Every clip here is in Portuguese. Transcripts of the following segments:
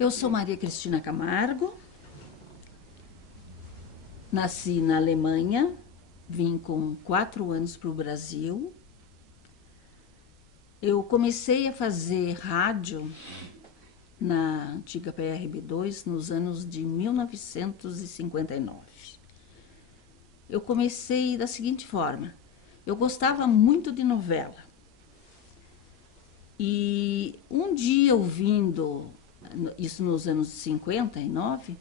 Eu sou Maria Cristina Camargo, nasci na Alemanha, vim com 4 anos para o Brasil. Eu comecei a fazer rádio na antiga PRB2 nos anos de 1959. Eu comecei da seguinte forma: eu gostava muito de novela. E um dia, ouvindo, isso nos anos 59,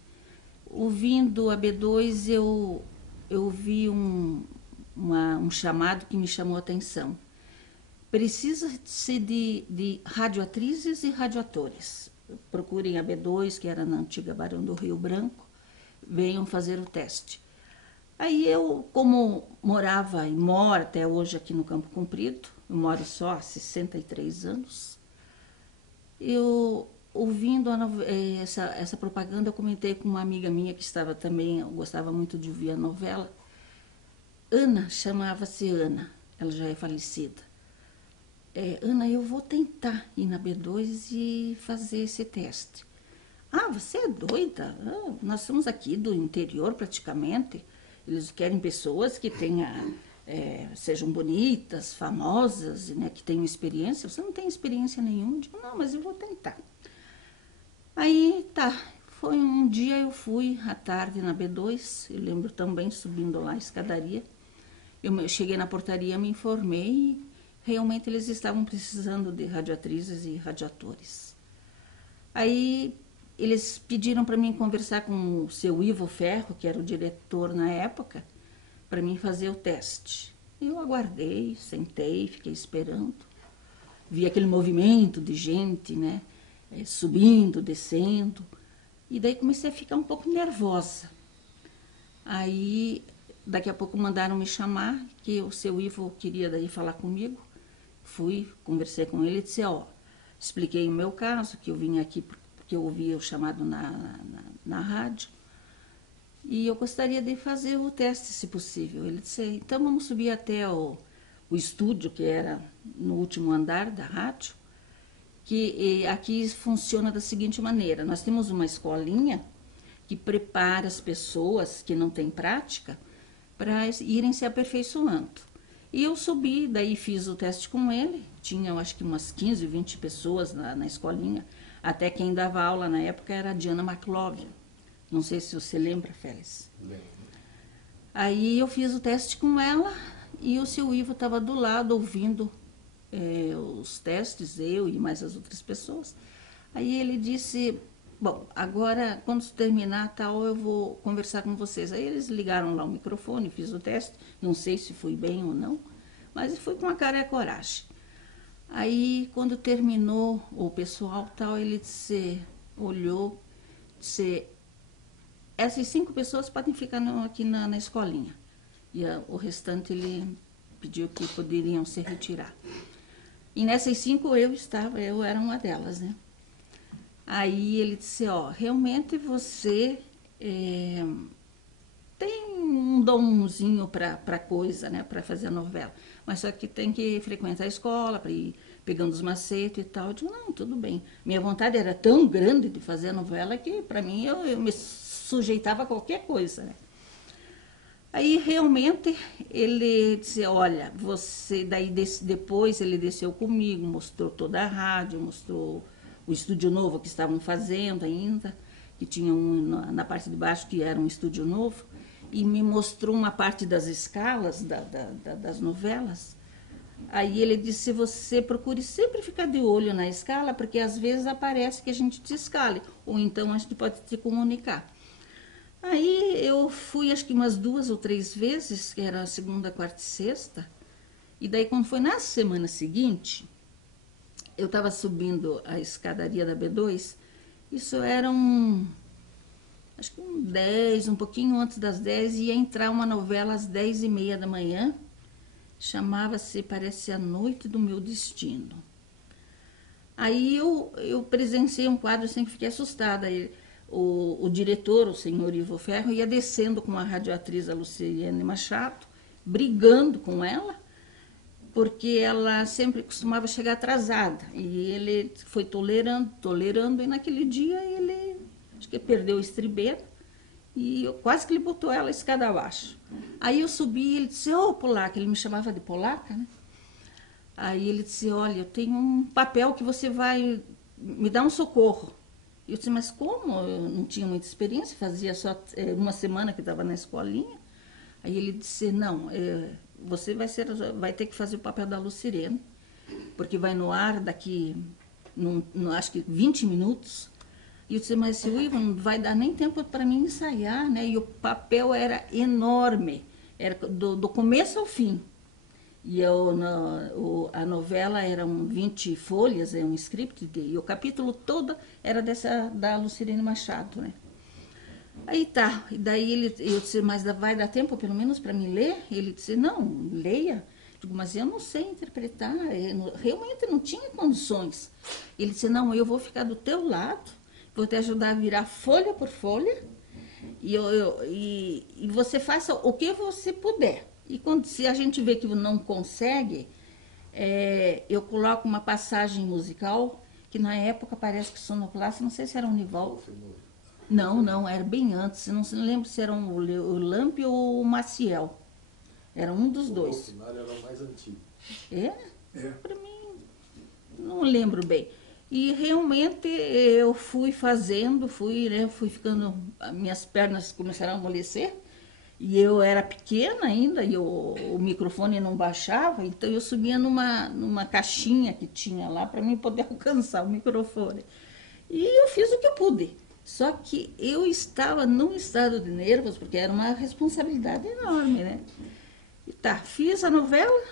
ouvindo a B2, eu vi um chamado que me chamou a atenção. Precisa-se de radioatrizes e radioatores. Procurem a B2, que era na antiga Barão do Rio Branco, venham fazer o teste. Aí eu, como morava e moro até hoje aqui no Campo Comprido, eu moro só há 63 anos, eu, ouvindo essa propaganda, eu comentei com uma amiga minha que estava também, eu gostava muito de ouvir a novela. Ana, chamava-se Ana, ela já é falecida. Ana, eu vou tentar ir na B2 e fazer esse teste. Ah, você é doida? Ah, nós somos aqui do interior praticamente. Eles querem pessoas que sejam bonitas, famosas, né, que tenham experiência. Você não tem experiência nenhuma? Eu digo, não, mas eu vou tentar. Aí, tá. Foi um dia eu fui à tarde na B2, eu lembro também subindo lá a escadaria. Eu cheguei na portaria, me informei e realmente eles estavam precisando de radioatrizes e radioatores. Aí eles pediram para mim conversar com o seu Ivo Ferro, que era o diretor na época, para mim fazer o teste. Eu aguardei, sentei, fiquei esperando. Vi aquele movimento de gente, né, subindo, descendo. E daí comecei a ficar um pouco nervosa. Aí, daqui a pouco mandaram me chamar, que o seu Ivo queria daí falar comigo. Fui, conversei com ele e disse, expliquei o meu caso, que eu vim aqui porque eu ouvi o chamado na rádio, e eu gostaria de fazer o teste, se possível. Ele disse, então vamos subir até o estúdio, que era no último andar da rádio, que aqui funciona da seguinte maneira: nós temos uma escolinha que prepara as pessoas que não têm prática para irem se aperfeiçoando. E eu subi, daí fiz o teste com ele, tinha eu acho que umas 15, 20 pessoas na escolinha, até quem dava aula na época era a Diana McLovin. Não sei se você lembra, Félix. Bem. Aí eu fiz o teste com ela e o seu Ivo estava do lado ouvindo os testes, eu e mais as outras pessoas. Aí ele disse, bom, agora quando terminar tal, eu vou conversar com vocês. Aí eles ligaram lá o microfone, fiz o teste, não sei se fui bem ou não, mas fui com a cara e a coragem. Aí quando terminou o pessoal tal, ele disse, olhou, disse, essas 5 pessoas podem ficar aqui na escolinha. E o restante ele pediu que poderiam se retirar. E nessas 5 eu era uma delas, né? Aí ele disse, realmente você tem um domzinho para coisa, né? Para fazer novela. Mas só que tem que frequentar a escola, para ir pegando os macetes e tal. Eu digo, não, tudo bem. Minha vontade era tão grande de fazer a novela que, para mim, eu me sujeitava a qualquer coisa, né? Aí, realmente, ele disse, olha, você... Daí, depois, ele desceu comigo, mostrou toda a rádio, mostrou o estúdio novo que estavam fazendo ainda, que tinha na parte de baixo, que era um estúdio novo, e me mostrou uma parte das escalas das novelas. Aí ele disse, você procure sempre ficar de olho na escala, porque às vezes aparece que a gente te escale, ou então a gente pode te comunicar. Aí eu fui acho que umas 2 ou 3 vezes, que era segunda, quarta e sexta, e daí quando foi na semana seguinte, eu estava subindo a escadaria da B2, isso era acho que 10, um pouquinho antes das 10, ia entrar uma novela às 10h30 da manhã, chamava-se, parece, A Noite do Meu Destino. Aí eu presenciei um quadro assim que fiquei assustada. O diretor, o senhor Ivo Ferro, ia descendo com a radioatriz, a Luciene Machado, brigando com ela, porque ela sempre costumava chegar atrasada. E ele foi tolerando, e naquele dia ele, acho que perdeu o estribeiro, e quase que ele botou ela escada abaixo. Aí eu subi e ele disse, ô polaca, ele me chamava de polaca, né? Aí ele disse, olha, eu tenho um papel que você vai me dar um socorro. Eu disse, mas como? Eu não tinha muita experiência, fazia só uma semana que estava na escolinha. Aí ele disse, não, você vai ter que fazer o papel da Lucirene, porque vai no ar daqui, acho que 20 minutos. E eu disse, mas seu Ivo, não vai dar nem tempo para mim ensaiar, né? E o papel era enorme, era do começo ao fim. E a novela eram 20 folhas, um script, e o capítulo todo era da Lucirene Machado, né? Aí tá, e daí eu disse, mas vai dar tempo pelo menos para mim ler? Ele disse, não, leia. Eu digo, mas eu não sei interpretar, realmente não tinha condições. Ele disse, não, eu vou ficar do teu lado, vou te ajudar a virar folha por folha, e você faça o que você puder. E se a gente vê que não consegue, eu coloco uma passagem musical, que na época parece que Sonoplasta, não sei se era um Nivaldo. Não, era bem antes. Não se lembro se era o Lamp ou o Maciel. Era um dos dois. O Bolsonaro era o mais antigo. É? Para mim, não lembro bem. E realmente eu fui fazendo, fui ficando, minhas pernas começaram a amolecer. E eu era pequena ainda, e o microfone não baixava, então eu subia numa caixinha que tinha lá para mim poder alcançar o microfone. E eu fiz o que eu pude. Só que eu estava num estado de nervos, porque era uma responsabilidade enorme, né? E tá, fiz a novela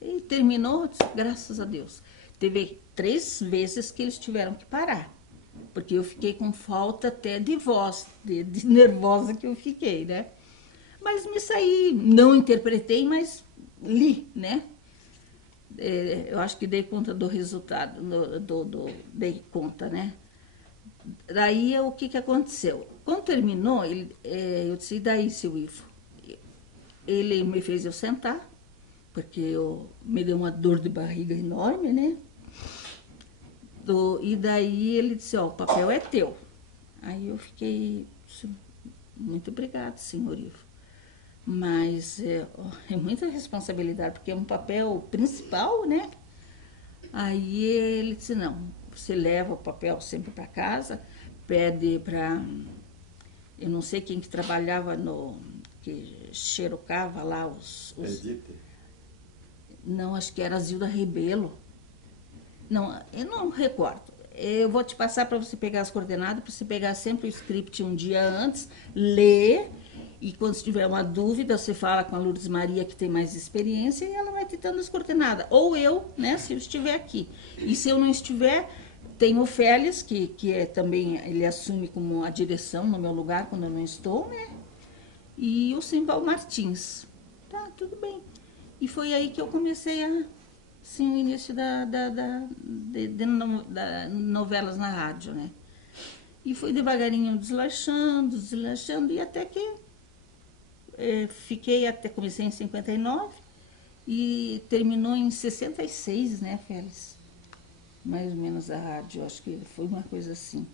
e terminou, graças a Deus. Teve 3 vezes que eles tiveram que parar, porque eu fiquei com falta até de voz, de nervosa que eu fiquei, né? Mas me saí, não interpretei, mas li, né? Eu acho que dei conta do resultado, dei conta, né? Daí, o que aconteceu? Quando terminou, eu disse, e daí, seu Ivo? Ele me fez eu sentar, porque me deu uma dor de barriga enorme, né? E daí ele disse, ó, o papel é teu. Aí eu fiquei, muito obrigada, senhor Ivo. Mas é muita responsabilidade, porque é um papel principal, né? Aí ele disse, não, você leva o papel sempre para casa, pede para... Eu não sei quem que trabalhava que xerocava lá Edite? Não, acho que era a Zilda Rebelo. Não, eu não recordo. Eu vou te passar para você pegar as coordenadas, para você pegar sempre o script um dia antes, ler, e quando tiver uma dúvida, você fala com a Lourdes Maria, que tem mais experiência, e ela vai te dando as coordenadas. Ou eu, né, se eu estiver aqui. E se eu não estiver, tem o Félix, que também, ele assume como a direção no meu lugar, quando eu não estou, né? E o Simval Martins. Tá, tudo bem. E foi aí que eu comecei o início de novelas na rádio, né? E fui devagarinho deslachando, e até que comecei em 59 e terminou em 66, né, Félix? Mais ou menos a rádio, acho que foi uma coisa assim.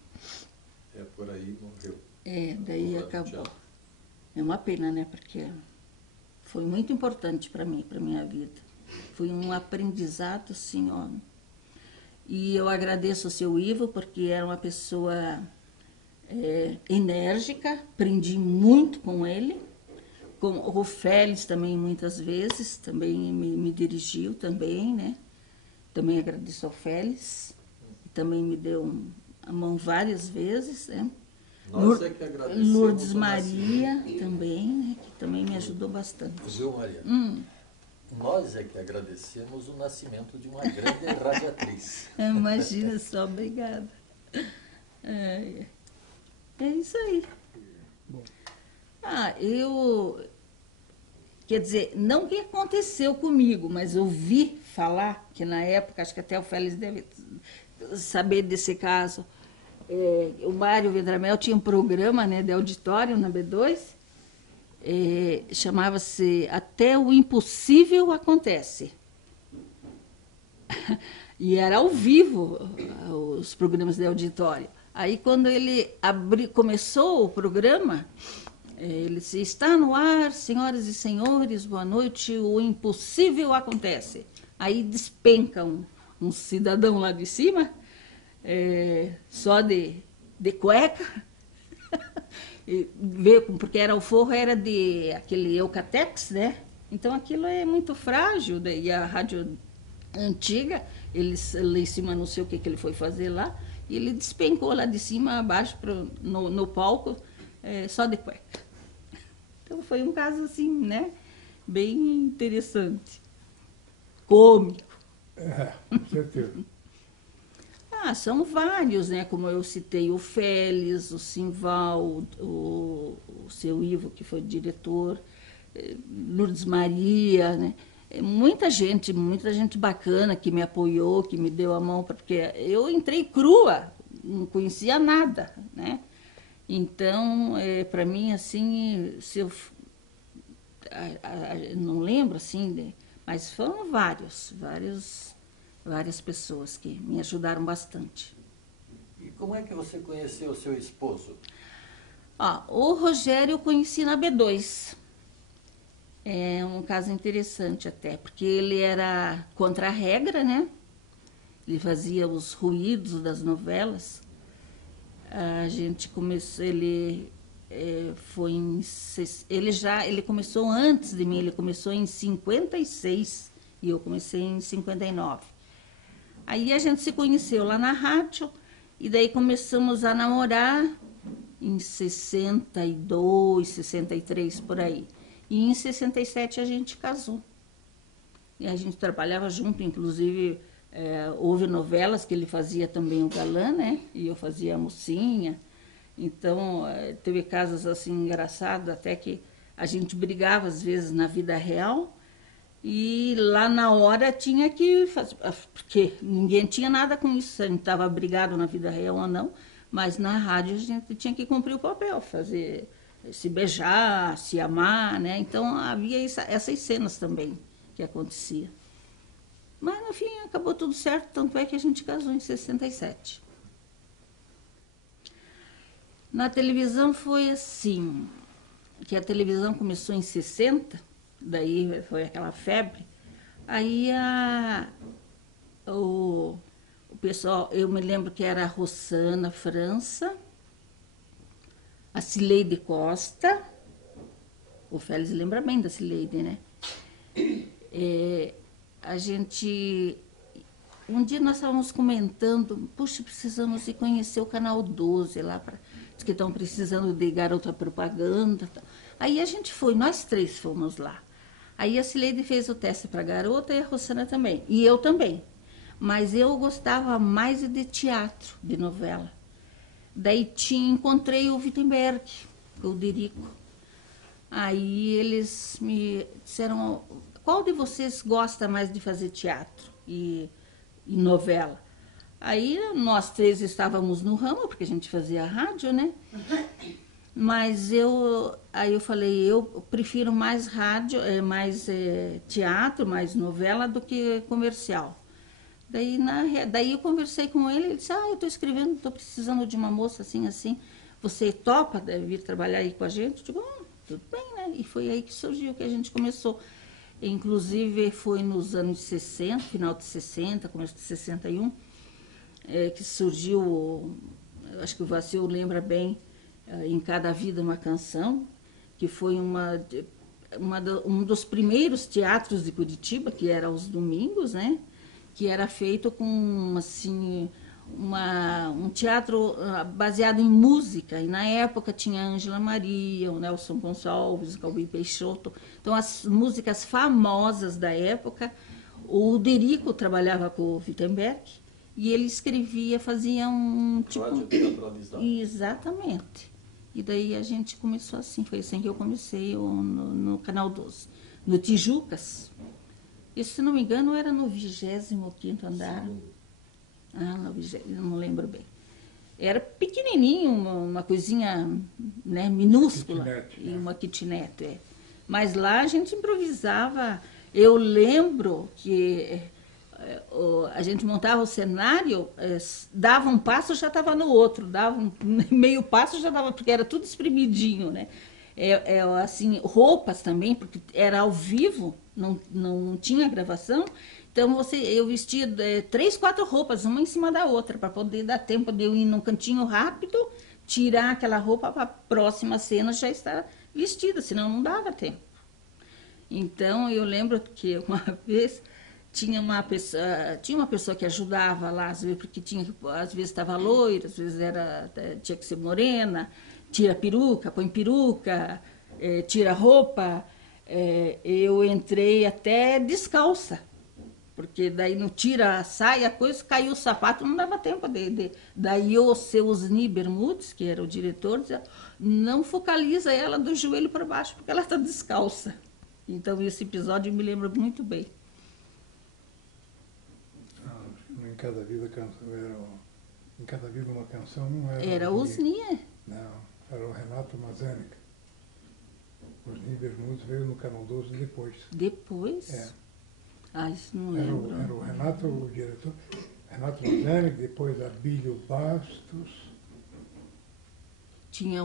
Por aí morreu. Daí acabou. É uma pena, né, porque foi muito importante para mim, para minha vida. Foi um aprendizado, assim, ó. E eu agradeço ao seu Ivo, porque era uma pessoa enérgica, aprendi muito com ele. Com o Félix também, muitas vezes, também me dirigiu também, né? Também agradeço ao Félix, que também me deu a mão várias vezes, né? Nós é que agradecemos. Lourdes Maria também, né? Que também me ajudou bastante. Viu, Maria? Nós é que agradecemos o nascimento de uma grande radiatriz. Imagina só, obrigada. É isso aí. Bom. Quer dizer, não que aconteceu comigo, mas eu ouvi falar, que na época, acho que até o Félix deve saber desse caso, o Mário Vedramel tinha um programa, né, de auditório na B2, chamava-se Até o Impossível Acontece. E era ao vivo os programas de auditório. Aí, quando ele começou o programa, ele disse: está no ar, senhoras e senhores, boa noite, o impossível acontece. Aí despenca um cidadão lá de cima, só de cueca, porque o forro era de aquele Eucatex, né? Então aquilo é muito frágil, e a rádio antiga, ele lá em cima, não sei o que ele foi fazer lá, e ele despencou lá de cima abaixo no palco, só de cueca. Então foi um caso assim, né? Bem interessante. Cômico. Com certeza. São vários, né? Como eu citei, o Félix, o Simval, o seu Ivo, que foi diretor, Lourdes Maria, né? Muita gente bacana que me apoiou, que me deu a mão, porque eu entrei crua, não conhecia nada, né? Então, para mim, assim, se eu não lembro, assim, mas foram várias pessoas que me ajudaram bastante. E como é que você conheceu o seu esposo? O Rogério eu conheci na B2. É um caso interessante até, porque ele era contra a regra, né? Ele fazia os ruídos das novelas. A gente começou, ele começou antes de mim, ele começou em 56 e eu comecei em 59. Aí a gente se conheceu lá na rádio e daí começamos a namorar em 62, 63, por aí. E em 67 a gente casou. E a gente trabalhava junto, inclusive houve novelas que ele fazia também o galã, né? E eu fazia a mocinha. Então, teve casos assim engraçados, até que a gente brigava às vezes na vida real. E lá na hora tinha que fazer, porque ninguém tinha nada com isso, se a gente estava brigado na vida real ou não, mas na rádio a gente tinha que cumprir o papel, se beijar, se amar, né? Então havia essas cenas também que acontecia. Mas no fim acabou tudo certo, tanto é que a gente casou em 67. Na televisão foi assim, que a televisão começou em 60, daí foi aquela febre. Aí o pessoal, eu me lembro que era a Rossana França, a Cileide Costa, o Félix lembra bem da Cileide, né? Um dia nós estávamos comentando, puxa, precisamos ir conhecer o Canal 12 lá, que estão precisando de garota propaganda. Aí a gente foi, nós três fomos lá. Aí a Cileide fez o teste para garota e a Rossana também, e eu também. Mas eu gostava mais de teatro, de novela. Daí encontrei o Wittenberg, o Derico. Aí eles me disseram, qual de vocês gosta mais de fazer teatro e novela? Aí nós três estávamos no ramo, porque a gente fazia rádio, né? Mas aí eu falei, eu prefiro mais rádio, mais teatro, mais novela do que comercial. Daí eu conversei com ele disse, eu estou escrevendo, estou precisando de uma moça assim, assim. Você topa vir trabalhar aí com a gente? Eu digo, tudo bem, né? E foi aí que surgiu, que a gente começou. Inclusive foi nos anos 60, final de 60, começo de 61, que surgiu, acho que o Vacil lembra bem, Em Cada Vida uma Canção, que foi um dos primeiros teatros de Curitiba, que era aos domingos, né? Que era feito com, assim, um teatro baseado em música. E na época tinha a Ângela Maria, o Nelson Gonçalves, o Calbi Peixoto. Então, as músicas famosas da época, o Derico trabalhava com o Wittenberg, e ele escrevia, fazia um tipo... Rádio teatralizado. Exatamente. E daí a gente começou assim, foi assim que eu comecei no Canal 12. No Tijucas. Isso, se não me engano, era no 25º andar. Eu não lembro bem. Era pequenininho, uma coisinha, né, minúscula. Kitnet, E uma kitnet, Mas lá a gente improvisava. Eu lembro que a gente montava o cenário, dava um passo, já estava no outro, dava meio passo, já estava, porque era tudo espremidinho, né? Assim, roupas também, porque era ao vivo, não tinha gravação, então eu vestia 3, 4 roupas, uma em cima da outra, para poder dar tempo de eu ir num cantinho rápido, tirar aquela roupa para a próxima cena já estar vestida, senão não dava tempo. Então, eu lembro que uma vez tinha uma pessoa que ajudava lá, às vezes, porque às vezes estava loira, às vezes tinha que ser morena, tira peruca, põe peruca, tira roupa. Eu entrei até descalça, porque daí não tira a saia, a coisa, caiu o sapato, não dava tempo daí o seu Osni Bermudes, que era o diretor, dizia, não focaliza ela do joelho para baixo, porque ela está descalça. Então, esse episódio me lembra muito bem. Em Cada Vida Em Cada Vida uma Canção não era... Era Osni. Não, era o Renato Mazanek. Osni Bermudes veio no Canal 12 depois. Depois? É. Ah, isso não lembro. Era o Renato, o diretor, Renato Mazanek, depois Abílio Bastos. Tinha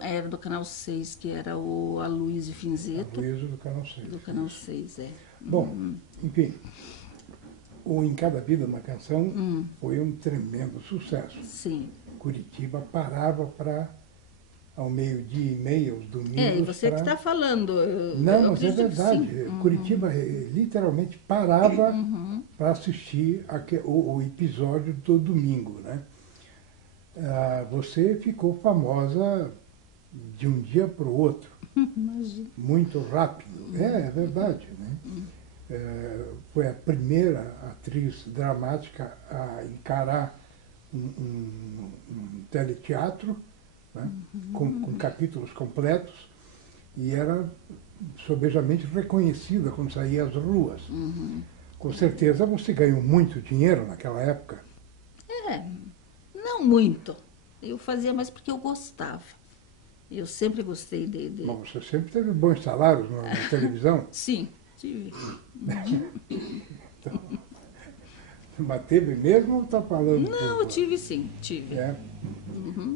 era do Canal 6, que era o Aloysio Finzetto. Aloysio do Canal 6. Do Canal 6, é. Bom, enfim, o Em Cada Vida uma Canção foi um tremendo sucesso. Sim. Curitiba parava para, ao 12:30, aos domingos... E você que está falando. Não, mas é verdade. Curitiba literalmente parava para assistir o episódio do domingo, né? Você ficou famosa de um dia para o outro. Imagina. Muito rápido. É verdade, né? Foi a primeira atriz dramática a encarar um teleteatro, né? Com capítulos completos, e era sobejamente reconhecida quando saía às ruas. Com certeza você ganhou muito dinheiro naquela época. Não muito. Eu fazia mais porque eu gostava. Eu sempre gostei de... Mas você sempre teve bons salários na televisão? Sim, tive. Então, mas teve mesmo ou está falando? Não, eu tive sim, tive.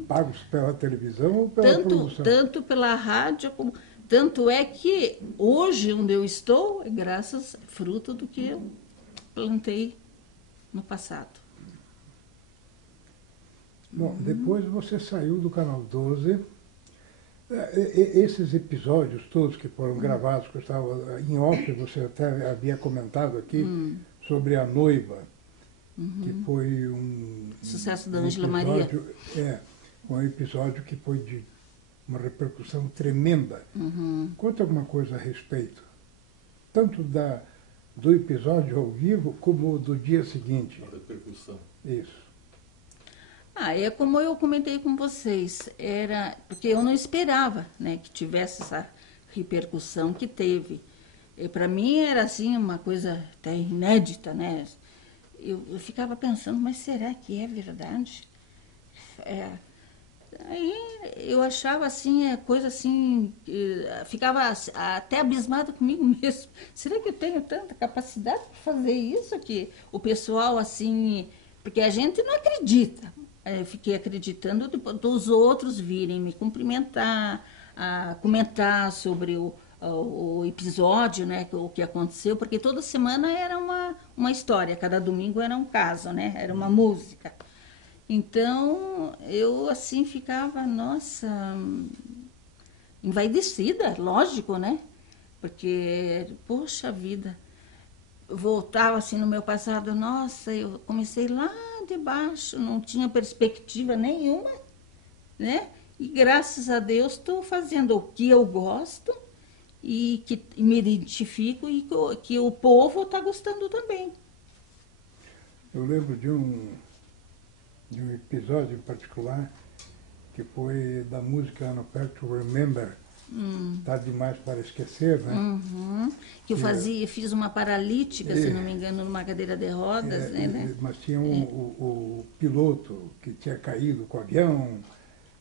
Pagos pela televisão ou pela produção? Tanto pela rádio, como... Tanto é que hoje, onde eu estou, é fruto do que eu plantei no passado. Bom, depois você saiu do Canal 12. Esses episódios todos que foram gravados, que eu estava em off, você até havia comentado aqui, sobre A Noiva, que foi um... Sucesso da Ângela Maria. Um episódio que foi de uma repercussão tremenda. Conta alguma coisa a respeito, tanto do episódio ao vivo, como do dia seguinte. A repercussão. Isso. É como eu comentei com vocês, porque eu não esperava, né, que tivesse essa repercussão que teve. Para mim era assim uma coisa até inédita, né? Eu ficava pensando, mas será que é verdade? Aí eu achava assim, coisa assim, ficava até abismada comigo mesmo. Será que eu tenho tanta capacidade para fazer isso? Que o pessoal assim, porque a gente não acredita. Eu fiquei acreditando dos outros virem me cumprimentar, comentar sobre o episódio, né, o que aconteceu, porque toda semana era uma história, cada domingo era um caso, né, era uma música. Então, eu assim ficava, nossa, envaidecida, lógico, né, porque, poxa vida, voltava assim no meu passado, nossa, eu comecei lá de baixo, não tinha perspectiva nenhuma, né? E graças a Deus estou fazendo o que eu gosto e que me identifico e que o povo está gostando também. Eu lembro de um episódio em particular que foi da música Ano Perto Remember, Tarde Demais para Esquecer, né? Que eu fiz uma paralítica, se não me engano, numa cadeira de rodas, né? Mas tinha o piloto que tinha caído com o avião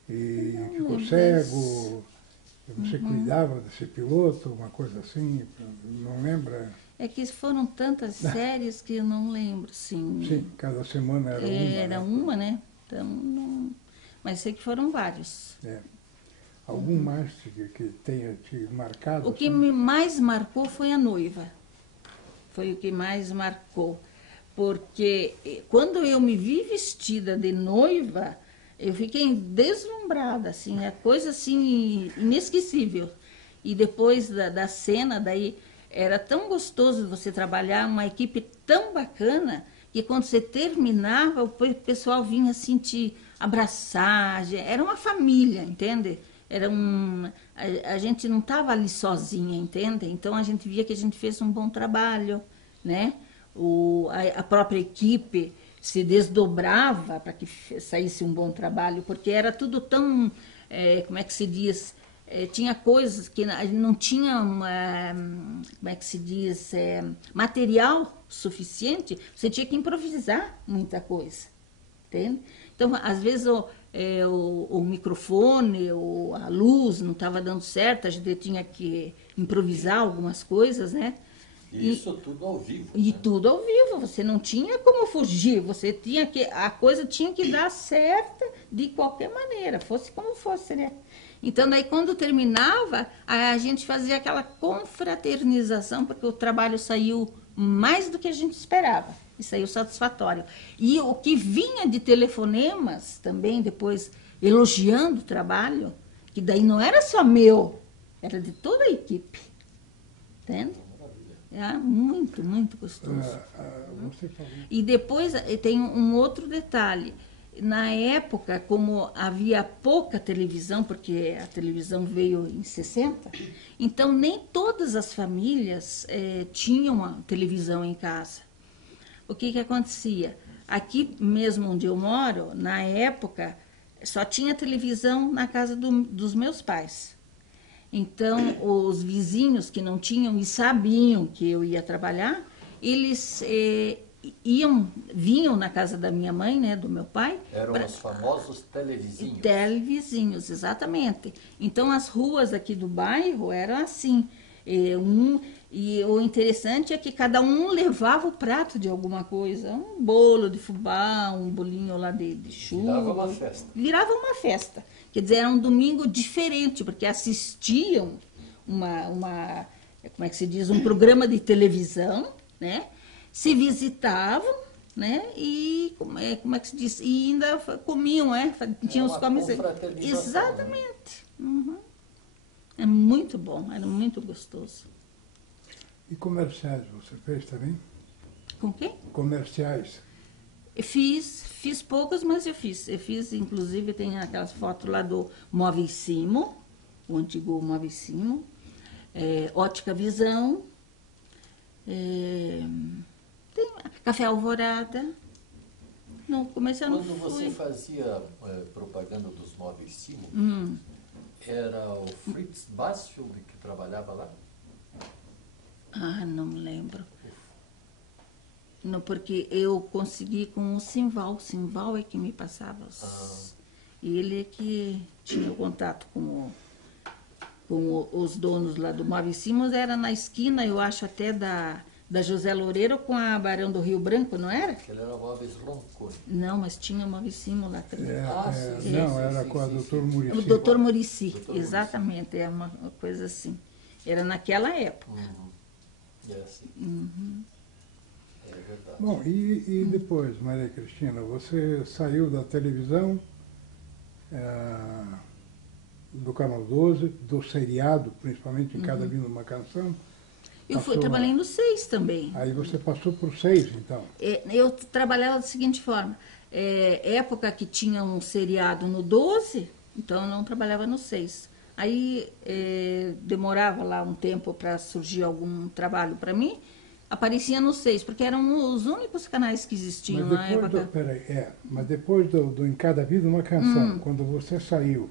e ficou cego. Você cuidava desse piloto, uma coisa assim, não lembra? É que foram tantas séries que eu não lembro, sim. Sim, cada semana era uma. Era uma, né? Então, não... Mas sei que foram vários. É. Algum mais que tenha te marcado? O que assim? me mais marcou foi a noiva. Foi o que mais marcou. Porque quando eu me vi vestida de noiva, eu fiquei deslumbrada, assim, é coisa assim inesquecível. E depois da cena, daí era tão gostoso você trabalhar, uma equipe tão bacana, que quando você terminava, o pessoal vinha assim te abraçar, era uma família, entende? A gente não estava ali sozinha, entende? Então a gente via que a gente fez um bom trabalho, né? A própria equipe se desdobrava para que saísse um bom trabalho, porque era tudo tão, como é que se diz, tinha coisas que não tinha, como é que se diz, material suficiente, você tinha que improvisar muita coisa, entende? Então, às vezes, o microfone, a luz não estava dando certo, a gente tinha que improvisar algumas coisas, né? E isso tudo ao vivo. E né? tudo ao vivo, você não tinha como fugir, a coisa tinha que dar certa de qualquer maneira, fosse como fosse, né? Então, daí, quando terminava, a gente fazia aquela confraternização, porque o trabalho saiu mais do que a gente esperava, e saiu satisfatório. E o que vinha de telefonemas também, depois, elogiando o trabalho, que daí não era só meu, era de toda a equipe, entende? É muito, muito gostoso. Você falou. E depois tem um outro detalhe. Na época, como havia pouca televisão, porque a televisão veio em 60, então nem todas as famílias tinham uma televisão em casa. O que acontecia? Aqui mesmo onde eu moro, na época, só tinha televisão na casa dos meus pais. Então, os vizinhos que não tinham e sabiam que eu ia trabalhar, eles vinham na casa da minha mãe, né, do meu pai. Eram os famosos televizinhos. Televizinhos, exatamente. Então, as ruas aqui do bairro eram assim. E o interessante é que cada um levava o prato de alguma coisa. Um bolo de fubá, um bolinho lá de chuva. Virava uma festa. Virava uma festa. Quer dizer, era um domingo diferente, porque assistiam como é que se diz, um programa de televisão, né? Se visitavam, né? E como é que se diz? E ainda comiam, tinham os comes. Exatamente. Uhum. É muito bom, era muito gostoso. E comerciais você fez também? Com quem? Comerciais. Fiz poucas, mas eu fiz. Eu fiz, inclusive, tem aquelas fotos lá do Móveis Simo, o antigo Móveis Simo, Ótica Visão, tem Café Alvorada. No comercial não Quando fui. você fazia propaganda dos Móveis Simo, era o Fritz Bassfield que trabalhava lá? Ah, não me lembro. Não, porque eu consegui com o Simval. O Simval é que me passava. E ele é que tinha o contato com os donos lá do Móveis Simos. Era na esquina, eu acho, até da José Loureiro com a Barão do Rio Branco, não era? Ele era Móveis Roncone. Não, mas tinha o Móveis Simo lá também. Era com a doutor Muricy. O doutor Muricy, exatamente. É uma coisa assim. Era naquela época. É assim. É verdade. Bom, e depois, Maria Cristina, você saiu da televisão, do Canal 12, do seriado, principalmente em Cada Vida Uma Canção. Eu trabalhei no 6 também. Aí você passou por 6, então. Eu trabalhava da seguinte forma. Época que tinha um seriado no 12, então eu não trabalhava no 6. Aí demorava lá um tempo para surgir algum trabalho para mim, aparecia no 6, porque eram os únicos canais que existiam na época. Mas depois do Em Cada Vida Uma Canção, quando você saiu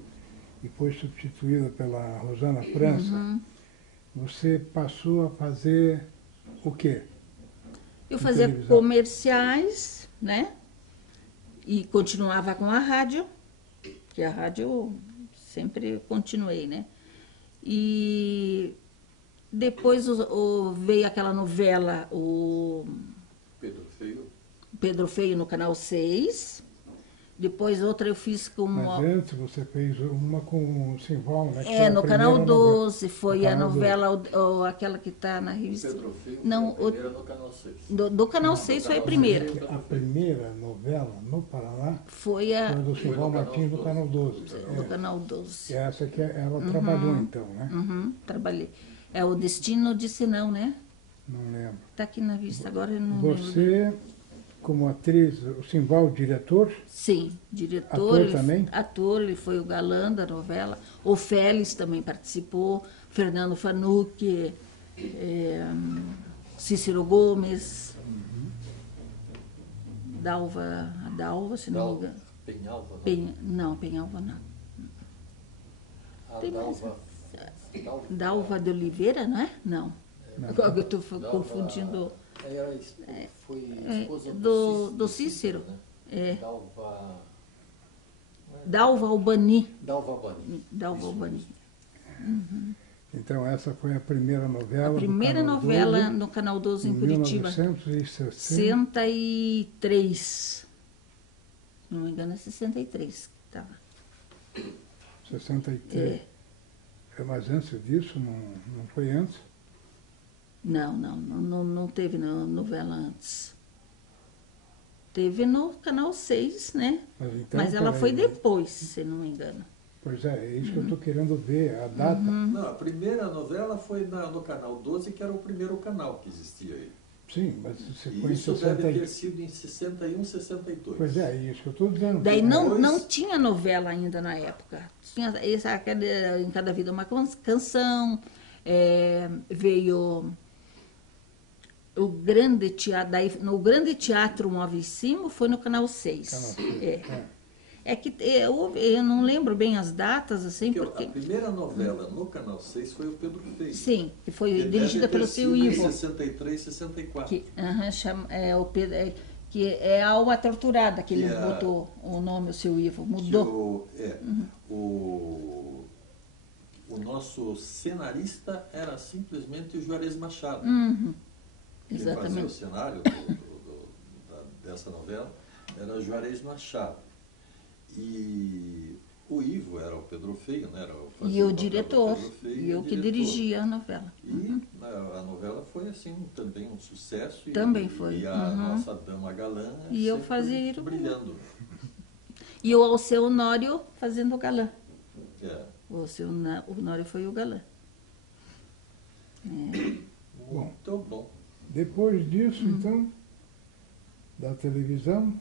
e foi substituída pela Rosana França, você passou a fazer o quê? Eu fazia comerciais, né? E continuava com a rádio, que a rádio sempre continuei, né? E depois veio aquela novela, o Pedro Feio. Pedro Feio no Canal 6. Depois outra eu fiz com... Mas antes você fez uma com o Simval, né? que foi É, a no primeira Canal novela. 12, foi No a Canal novela, aquela que está na revista. Pedro Feio Não, foi a primeira no Canal 6. do Canal 6 foi a primeira. A primeira novela no Paraná Foi a foi do Simval no Canal Martins do 12. Canal 12. do Canal 12. Essa que ela trabalhou então, né? Uhum, trabalhei. É o Destino Disse Não, né? Não lembro. Está aqui na vista, agora eu não lembro. Você, como atriz, o Simval, diretor, Sim, diretor, Ator também? ator, ele foi o galã da novela. O Félix também participou, Fernando Fanucchi, Cícero Gomes, Dalva, se não me engano. Penhalva, não. Não, Penhalva não. A Tem mais. Dalva. Dalva de Oliveira, não é? Não. Eu estou confundindo. Foi esposa Do Cícero. né? É. Dalva. Dalva Albani. Dalva Bani. Dalva Albani. então essa foi a primeira novela. A do primeira Canal novela 12, no Canal 12 em em Curitiba. 1960. 63. Se não me engano, é 63 que estava. 63. Mas antes disso, não foi antes? Não teve novela antes. Teve no Canal 6, né? Mas ela foi depois, se não me engano. Pois é isso que eu estou querendo ver, a data. Não, a primeira novela foi no Canal 12, que era o primeiro canal que existia aí. Sim, mas você E foi em isso 60. deve ter sido em 61, 62. Pois é isso que eu estou dizendo. Daí É, não tinha novela ainda na época. Tinha em Cada Vida uma Canção, veio o Grande Teatro, no Grande Teatro Móvel Cimo foi no Canal 6. Canal 6, É que eu não lembro bem as datas, assim, Porque a primeira novela no Canal 6 foi o Pedro Feio. Sim, que foi Que dirigida deve pelo ter seu sido Ivo. Em 63, 64. Que é a Alma Torturada, que ele Que é- botou o nome, o seu Ivo, Que mudou. o nosso cenarista era simplesmente o Juarez Machado. Uhum, Quem fazia o exatamente. cenário dessa novela era Juarez Machado. E o Ivo era o Pedro Feio, né? E o diretor, e eu que dirigia a novela. E a novela foi assim também um sucesso. Também foi. E a nossa dama galã E eu sempre fazia brilhando. E o Alceu Honório fazendo o galã. É. O Alceu Honório foi o galã. Muito bom. Depois disso, então, da televisão,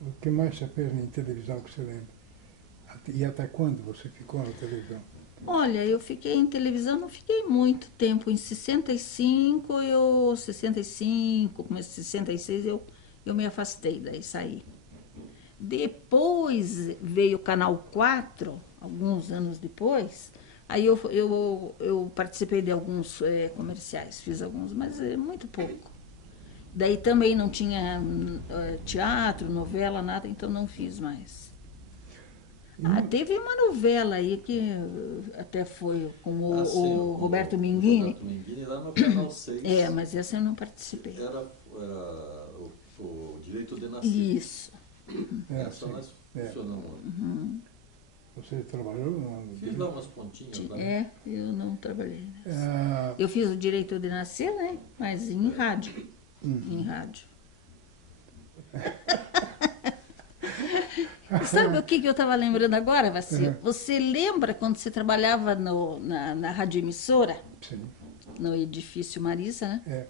o que mais você fez em televisão que você lembra? E até quando você ficou na televisão? Olha, eu fiquei em televisão, não fiquei muito tempo. Em 65, começo de 66, eu me afastei, daí saí. Depois veio o Canal 4, alguns anos depois, aí eu participei de alguns comerciais, fiz alguns, mas muito pouco. Daí também não tinha teatro, novela, nada, então não fiz mais. Teve uma novela aí que até foi com o Roberto Minghini. Roberto Minghini lá no Canal 6. Mas essa eu não participei. Era o Direito de Nascer. Isso. Essa nós funcionamos. Você trabalhou? Fiz lá umas pontinhas. Lá. Eu não trabalhei. Ah, Eu fiz o Direito de Nascer, né? Mas em rádio. Em rádio. Sabe o que eu estava lembrando agora, Vacil? Você lembra quando você trabalhava na rádio emissora? sim. No edifício Marisa, né? É.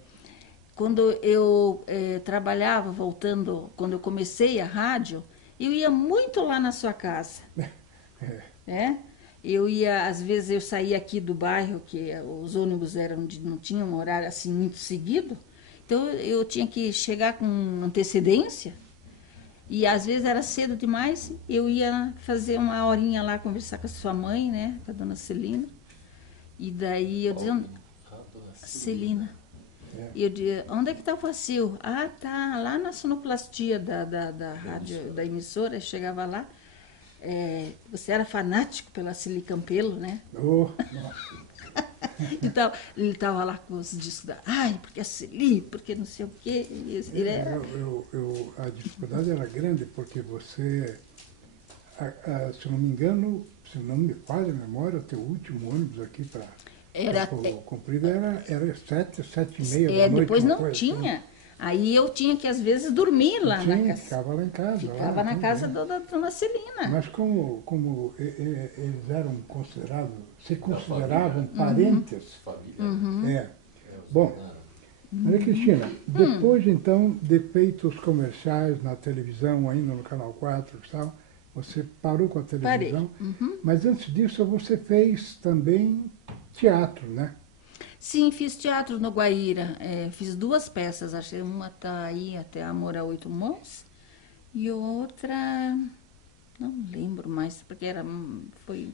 Quando eu trabalhava, quando eu comecei a rádio, eu ia muito lá na sua casa. Eu ia, às vezes eu saía aqui do bairro, que os ônibus não tinham um horário assim muito seguido, então eu tinha que chegar com antecedência, e às vezes era cedo demais, eu ia fazer uma horinha lá, conversar com a sua mãe, né, com a dona Celina, e daí eu dizia, Celina. E eu dizia, onde é que está o Vacil? Tá lá na sonoplastia da rádio, da emissora. Eu chegava lá, você era fanático pela Celi Campelo, né? Oh, Então, ele estava lá com os discos porque a Celi, porque não sei o quê. a dificuldade era grande porque você, se eu não me engano, se não me falha a memória, o teu último ônibus aqui para Comprido era 7h30 da noite. Depois não tinha. Assim. Aí eu tinha que, às vezes, dormir lá na casa. Ficava lá em casa. Ficava na casa da dona Celina. Mas como eles eram se consideravam parentes. Família. Bom, Maria Cristina, depois então de feitos comerciais na televisão, ainda no Canal 4 e tal, você parou com a televisão. Mas antes disso você fez também teatro, né? Sim, fiz teatro no Guaíra. Fiz 2 peças, achei uma está aí até Amor a 8 Mãos e outra, não lembro mais, porque foi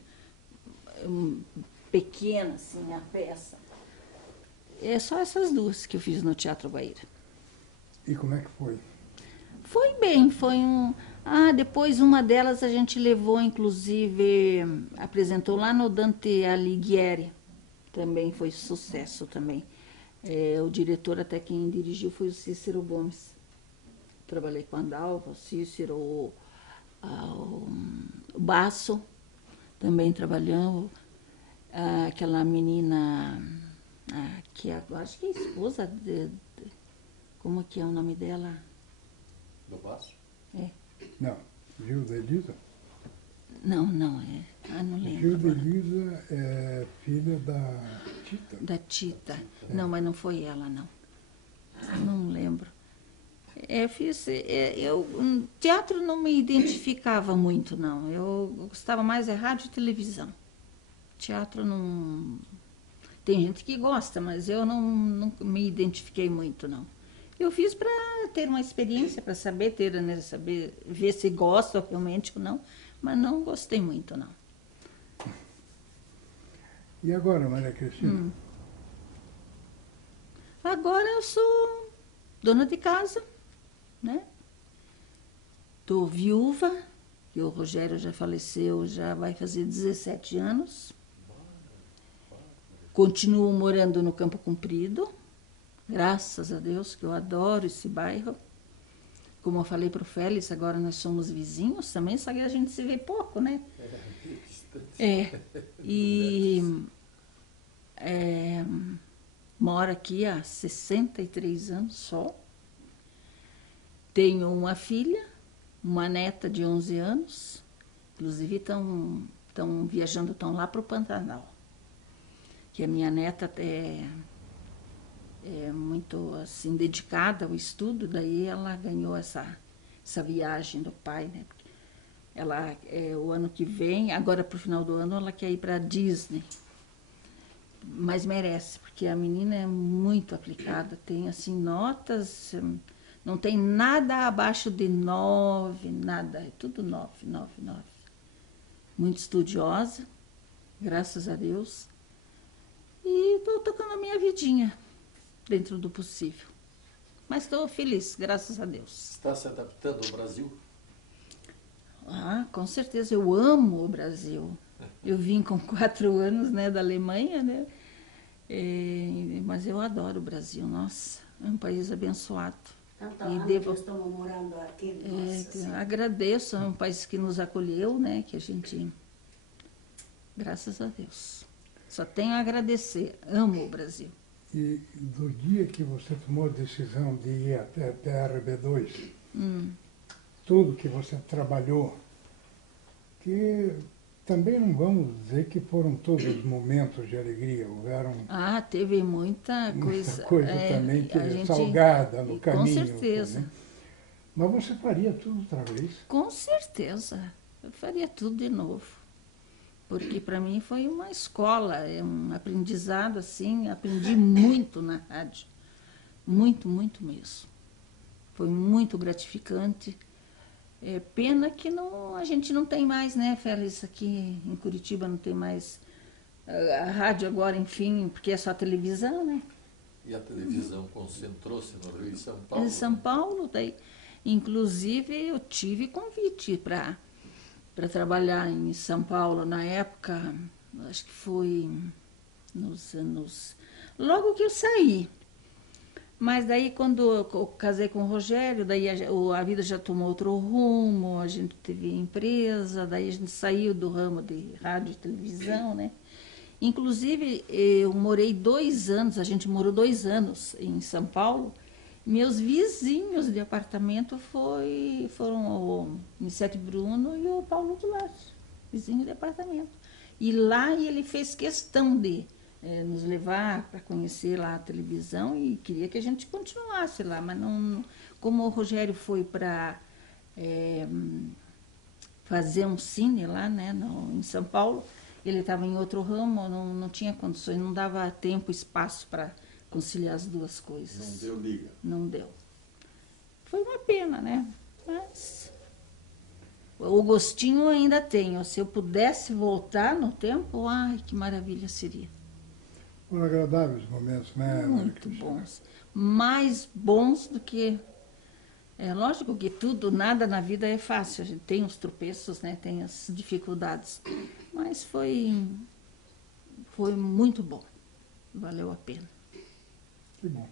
pequena assim a peça. É só essas 2 que eu fiz no Teatro Guaíra. E como é que foi? Foi bem, foi depois uma delas a gente levou, inclusive, apresentou lá no Dante Alighieri. Também foi sucesso também. O diretor, até quem dirigiu, foi o Cícero Gomes. Trabalhei com a Andalva, o Cícero, o Basso, também trabalhamos. Aquela menina, que acho que é a esposa como que é o nome dela? Do Basso? Não, Gilda Elisa? Não é. Não lembro. Gilda Elisa é filha da Tita. Da Tita. Não, mas não foi ela, não. Não lembro. Teatro não me identificava muito, não. Eu gostava mais de rádio e televisão. Teatro não... Tem gente que gosta, mas eu não me identifiquei muito, não. Eu fiz para ter uma experiência, para saber ver se gosto realmente ou não, mas não gostei muito, não. E agora, Maria Cristina? Agora eu sou dona de casa, né? Estou viúva, que o Rogério já faleceu, já vai fazer 17 anos. Continuo morando no Campo Comprido, graças a Deus, que eu adoro esse bairro. Como eu falei para o Félix, agora nós somos vizinhos também, só que a gente se vê pouco, né? Moro aqui há 63 anos só. Tenho uma filha, uma neta de 11 anos. Inclusive estão viajando, estão lá para o Pantanal. Que a minha neta é muito assim dedicada ao estudo, daí ela ganhou essa viagem do pai, né? Ela o ano que vem, agora para o final do ano, ela quer ir para a Disney. Mas merece, porque a menina é muito aplicada, tem assim notas, não tem nada abaixo de 9, nada, é tudo 9. Muito estudiosa, graças a Deus. E estou tocando a minha vidinha, dentro do possível. Mas estou feliz, graças a Deus. Está se adaptando ao Brasil? Com certeza, eu amo o Brasil. Eu vim com 4 anos, né, da Alemanha, né? Mas eu adoro o Brasil, nossa, é um país abençoado. Estamos morando aqui. Agradeço, é um país que nos acolheu, né, que a gente, graças a Deus. Só tenho a agradecer, amo o Brasil. E do dia que você tomou a decisão de ir até a TRB2, tudo que você trabalhou, que também não vamos dizer que foram todos momentos de alegria, houveram... Teve muita coisa também que salgada no caminho. Com certeza. Né? Mas você faria tudo outra vez? Com certeza, eu faria tudo de novo. Porque para mim foi uma escola, um aprendizado assim, aprendi muito na rádio, muito mesmo. Foi muito gratificante. Pena que a gente não tem mais, né, Félix, aqui em Curitiba não tem mais a rádio agora, enfim, porque é só televisão, né? E a televisão concentrou-se no Rio e São Paulo? Em São Paulo, daí, inclusive eu tive convite para para trabalhar em São Paulo na época, acho que foi nos anos... Logo que eu saí. Mas daí quando eu casei com o Rogério, daí a vida já tomou outro rumo, a gente teve empresa, daí a gente saiu do ramo de rádio e televisão, né? Inclusive, eu morei 2 anos, a gente morou 2 anos em São Paulo. Meus vizinhos de apartamento foram o Nicete Bruno e o Paulo Goulart, vizinho de apartamento. E lá ele fez questão de nos levar para conhecer lá a televisão e queria que a gente continuasse lá, mas não, como o Rogério foi para fazer um cine lá, né, em São Paulo, ele estava em outro ramo, não tinha condições, não dava tempo, espaço para conciliar as duas coisas. Não deu liga. Não deu. Foi uma pena, né? Mas o gostinho ainda tenho. Se eu pudesse voltar no tempo, ai, que maravilha seria. Foram agradáveis momentos, né? Muito bons. Mais bons do que... É lógico que nada na vida é fácil. A gente tem os tropeços, né? Tem as dificuldades. Mas foi muito bom. Valeu a pena. Que bom.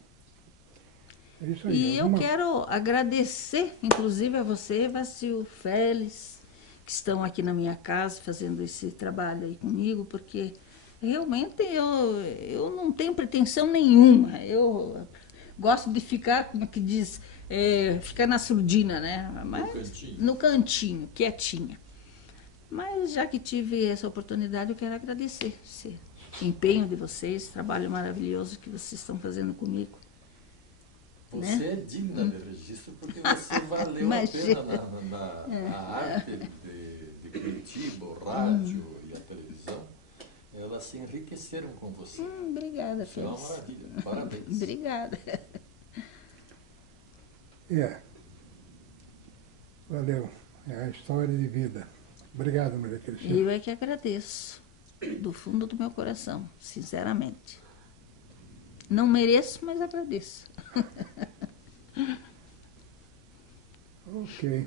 É isso aí. E eu quero agradecer, inclusive, a você, Vacil, Félix, que estão aqui na minha casa fazendo esse trabalho aí comigo, porque realmente eu não tenho pretensão nenhuma. Eu gosto de ficar, como é que diz, ficar na surdina, né? Mas, no cantinho, quietinha. Mas já que tive essa oportunidade, eu quero agradecer esse empenho de vocês, trabalho maravilhoso que vocês estão fazendo comigo. Você, né? É digna de registro porque você valeu a pena na arte de Curitiba, o rádio e a televisão. Elas se enriqueceram com você. Obrigada, Félix. É uma maravilha. Parabéns. Obrigada. Valeu. É a história de vida. Obrigado, Maria Cristina. Eu é que agradeço, do fundo do meu coração, sinceramente. Não mereço, mas agradeço. Ok.